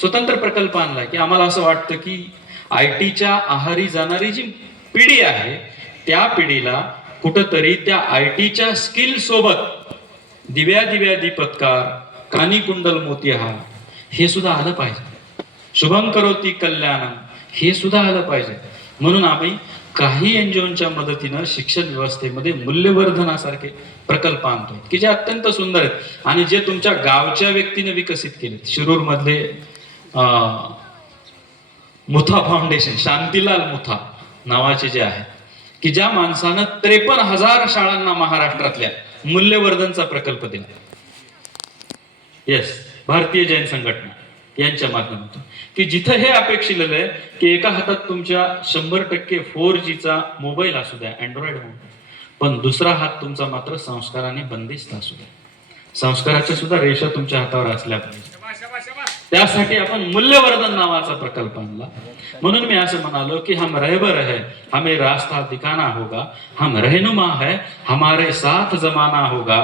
स्वतंत्र प्रकल्प आणला की आम्हाला असं वाटतं की आय टीच्या आहारी जाणारी जी पिढी आहे त्या पिढीला कुठंतरी त्या आय टीच्या स्किल सोबत दिव्या दिव्या दीपत्कार, कानी कुंडल मोतिहार हे सुद्धा आलं पाहिजे. शुभम करोती कल्याणम हे सुद्धा आलं पाहिजे. म्हणून आम्ही काही एनजीओच्या मदतीनं शिक्षण व्यवस्थेमध्ये मूल्यवर्धनासारखे प्रकल्प आणतोय की जे अत्यंत सुंदर आहेत आणि जे तुमच्या गावच्या व्यक्तीने विकसित केलेत. शिरूर मधले मुथा फाउंडेशन, शांतीलाल मुथा नावाचे जे आहे की ज्या माणसानं 53,000 शाळांना महाराष्ट्रातल्या मूल्यवर्धनचा प्रकल्प दिला. येस, भारतीय जैन संघटना यांच्या माध्यमातून की जिथं हे अपेक्षित आहे की एका हातात तुमच्या 100% 4G चा मोबाईल असू द्या, अँड्रॉइड मोबाईल, पण दुसरा हात तुमचा मात्र संस्काराने बंदिस्त असू द्या. संस्काराच्या सुद्धा रेषा तुमच्या हातावर असल्या पाहिजे. त्यासाठी आपण मूल्यवर्धन नावाचा प्रकल्प आणला. म्हणून मी असं म्हणालो की हम रहबर है, हमें रास्ता दिखाना होगा, हम रहनुमा है, हमारे साथ जमाना होगा,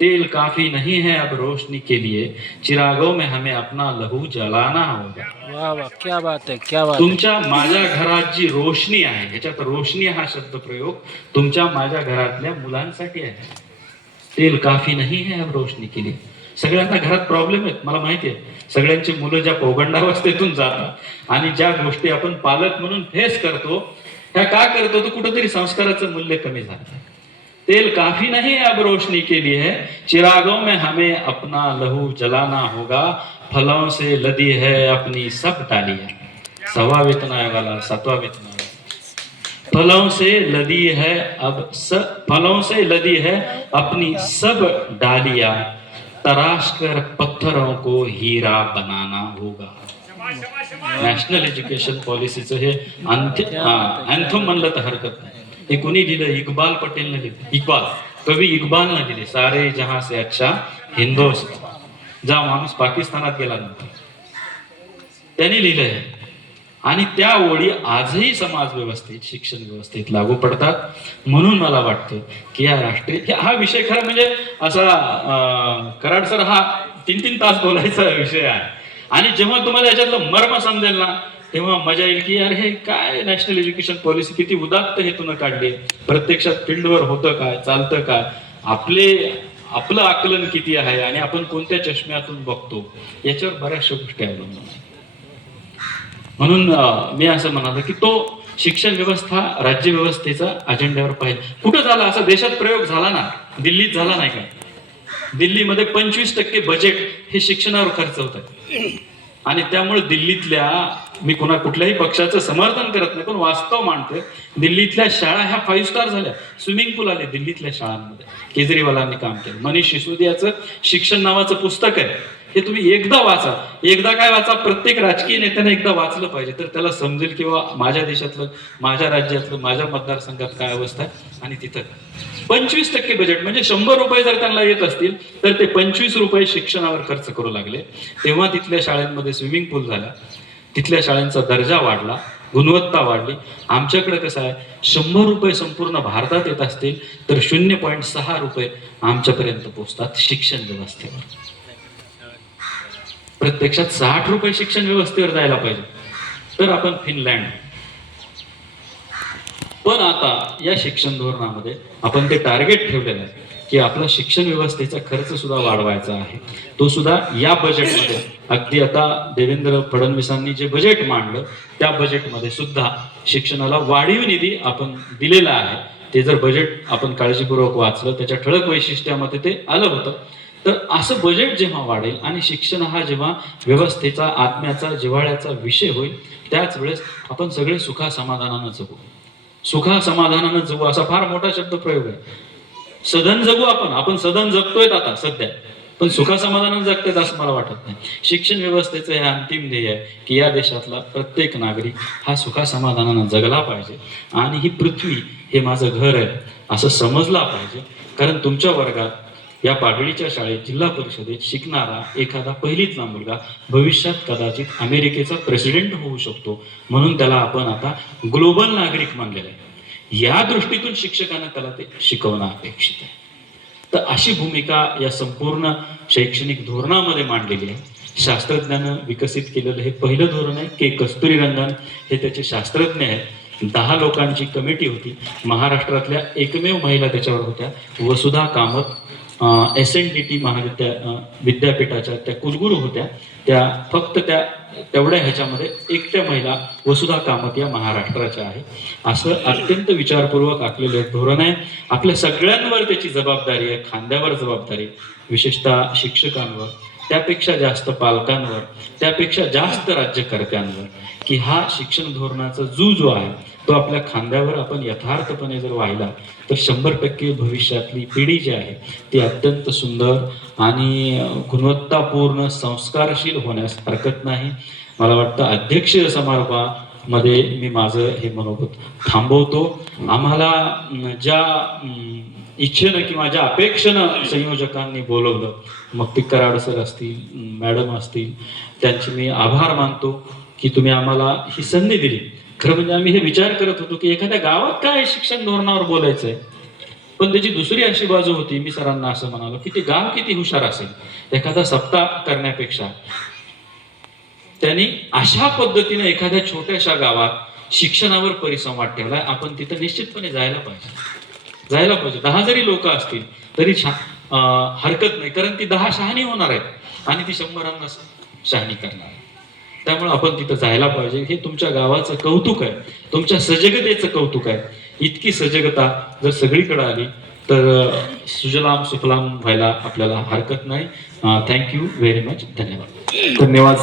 तेल काफी नहीं है अब रोशनी के लिए, चिरागों में हमें अपना लहू जलाना होगा. वाह वाह, क्या बात है, क्या बात है. तुमच्या माझ्या घरात जी रोशनी आहे, ह्याच्यात रोशनी हा शब्द प्रयोग तुमच्या माझ्या घरातल्या मुलांसाठी आहे. तेल काफी नाही है अब रोशनी के लिए. सगळ्यांना घरात प्रॉब्लेम आहेत, मला माहिती आहे. सगळ्यांची मुलं ज्या पौगंडावस्थेतून जातात आणि ज्या गोष्टी आपण पालक म्हणून फेस करतो, त्या का करतो तर कुठंतरी संस्काराचं मूल्य कमी झालं. तेल काफी नहीं है अब रोशनी के लिए, चिरागों में हमें अपना लहू जलाना होगा, फलों से लदी है अपनी सब डालियां. 6वां वेतन आयोगाला 7वां वेतन आयोग. फलों से लदी है फलों से लदी है अपनी सब डालियां, तराश कर पत्थरों को हीरा बनाना होगा. नॅशनल एज्युकेशन पॉलिसीचं हे अँथम म्हणलं तर हरकत नाही. हे कोणी लिहिलं? इक्बाल पटेलने लिहिलं. इक्बाल, कवी इक्बालने लिहिले. सारे जहां से अच्छा हिंदुस्तान. जा माणूस पाकिस्तानात गेला नंतर त्यांनी लिहिलंय आणि त्या ओळी आजही समाज व्यवस्थेत, शिक्षण व्यवस्थेत लागू पडतात. म्हणून मला वाटतं की या राष्ट्रीय हा विषय खरा म्हणजे असा कराड सर हा 3-3 तास बोलायचा विषय आहे आणि जेव्हा तुम्हाला याच्यातलं मर्म समजेल ना तेव्हा मजा येईल की अरे हे काय नॅशनल एज्युकेशन पॉलिसी किती उदात्त हेतून काढली, प्रत्यक्षात फील्डवर होतं काय, चालतं काय, आपलं आकलन किती आहे आणि आपण कोणत्या चष्म्यातून बघतो याच्यावर बऱ्याचशा गोष्टी अवलंबून आहेत. म्हणून मी असं म्हणालो की तो शिक्षण व्यवस्था राज्य व्यवस्थेचा अजेंड्यावर पाहिजे. कुठं झाला असा देशात प्रयोग झाला ना, दिल्लीत झाला नाही का? दिल्लीमध्ये 25% बजेट हे शिक्षणावर खर्च होत आहे आणि त्यामुळे दिल्लीतल्या, मी कुठल्याही पक्षाचं समर्थन करत नाही पण वास्तव मांडतोय, दिल्लीतल्या शाळा ह्या 5 स्टार झाल्या. स्विमिंग पूल आले दिल्लीतल्या शाळांमध्ये. केजरीवालांनी काम केलं. मनीष सिसोदियाचं शिक्षण नावाचं पुस्तक आहे, हे तुम्ही एकदा वाचा. एकदा काय वाचा, प्रत्येक राजकीय नेत्याने एकदा वाचलं पाहिजे तर त्याला समजेल किंवा माझ्या देशातलं, माझ्या राज्यातलं, माझ्या मतदारसंघात काय अवस्था आहे आणि तिथं 25% बजेट म्हणजे 100 रुपये जर त्यांना येत असतील तर ते 25 रुपये शिक्षणावर खर्च करू लागले. तेव्हा तिथल्या शाळांमध्ये स्विमिंग पूल झाला, तिथल्या शाळांचा दर्जा वाढला, गुणवत्ता वाढली. आमच्याकडे कसं आहे, 100 रुपये संपूर्ण भारतात येत असतील तर 0.6 रुपये आमच्यापर्यंत पोहोचतात शिक्षण व्यवस्थेवर. प्रत्यक्षात 60 रुपये शिक्षण व्यवस्थेवर जायला पाहिजे तर आपण फिनलँड. पण आता या शिक्षण धोरणामध्ये आपण ते टार्गेट ठेवलेलं आहे की आपला शिक्षण व्यवस्थेचा खर्च सुद्धा वाढवायचा आहे. तो सुद्धा या बजेटमध्ये, अगदी आता देवेंद्र फडणवीसांनी जे बजेट मांडलं त्या बजेटमध्ये सुद्धा शिक्षणाला वाढीव निधी आपण दिलेला आहे. ते जर बजेट आपण काळजीपूर्वक वाचलं, त्याच्या ठळक वैशिष्ट्यामध्ये ते आलं होतं. तर असं बजेट जेव्हा वाढेल आणि शिक्षण हा जेव्हा व्यवस्थेचा, आत्म्याचा, जिव्हाळ्याचा विषय होईल, त्याच वेळेस आपण सगळे सुखासमाधानानं जगू. सुखासमाधानानं जगू असा फार मोठा शब्द प्रयोग आहे. सदन जगू आपण सदन जगतोय आता सध्या, पण सुखासमाधानानं जगतायत असं मला वाटत नाही. शिक्षण व्यवस्थेचं हे अंतिम ध्येय आहे की या देशातला प्रत्येक नागरिक हा सुखासमाधानानं जगला पाहिजे आणि ही पृथ्वी हे माझं घर आहे असं समजला पाहिजे. कारण तुमच्या वर्गात, या पाडळीच्या शाळेत, जिल्हा परिषदेत शिकणारा एखादा पहिलीतला मुलगा भविष्यात कदाचित अमेरिकेचा प्रेसिडेंट होऊ शकतो. म्हणून त्याला आपण आता ग्लोबल नागरिक मानलेला आहे. या दृष्टीतून शिक्षकांना त्याला ते शिकवणं अपेक्षित आहे. तर अशी भूमिका या संपूर्ण शैक्षणिक धोरणामध्ये मांडलेली आहे. शास्त्रज्ञानं विकसित केलेलं हे पहिलं धोरण आहे. के कस्तुरीरंगन हे त्याचे शास्त्रज्ञ आहेत. 10 लोकांची कमिटी होती. महाराष्ट्रातल्या एकमेव महिला त्याच्यावर होत्या. वसुधा कामत SNDT विद्यापीठाच्या त्या कुलगुरू होत्या. त्या फक्त तेवढ्या ह्याच्यामध्ये एकट्या महिला वसुधा कामत या महाराष्ट्राच्या आहे. असं अत्यंत विचारपूर्वक आखलेलं एक धोरण आहे. आपल्या सगळ्यांवर त्याची जबाबदारी आहे, खांद्यावर जबाबदारी, विशेषतः शिक्षकांवर, त्यापेक्षा जास्त पालकांवर, त्यापेक्षा जास्त राज्यकर्त्यांवर, की हा शिक्षण धोरणाचा जो आहे तो आपल्या खांद्यावर आपण यथार्थपणे जर वाहिला तर 100% भविष्यातली पिढी जी आहे ती अत्यंत सुंदर आणि गुणवत्तापूर्ण संस्कारशील होण्यास हरकत नाही. मला वाटतं अध्यक्ष समारोहामध्ये मी माझं हे मनोगत थांबवतो. आम्हाला ज्या इच्छेनं किंवा ज्या अपेक्षेनं संयोजकांनी बोलवलं, मग ते कराड सर असतील, मॅडम असतील, त्यांचे मी आभार मानतो की तुम्ही आम्हाला ही संधी दिली. खरं म्हणजे आम्ही हे विचार करत होतो की एखाद्या गावात काय शिक्षण धोरणावर बोलायचंय, पण त्याची दुसरी अशी बाजू होती. मी सरांना असं म्हणालो की ते गाव किती हुशार असेल, एखादा सप्ताह करण्यापेक्षा त्यांनी अशा पद्धतीने एखाद्या छोट्याशा गावात शिक्षणावर परिसंवाद ठेवलाय. आपण तिथं निश्चितपणे जायला पाहिजे. 10 जरी लोक असतील तरी हरकत नाही, कारण ती 10 शहाणी होणार आहेत आणि ती 100 शहाणी करणार आहे. त्यामुळे आपण तिथं जायला पाहिजे. हे तुमच्या गावाचं कौतुक आहे, तुमच्या सजगतेचं कौतुक आहे. इतकी सजगता जर सगळीकडे आली तर सुजलाम सुफलाम व्हायला आपल्याला हरकत नाही. Thank you very much. धन्यवाद.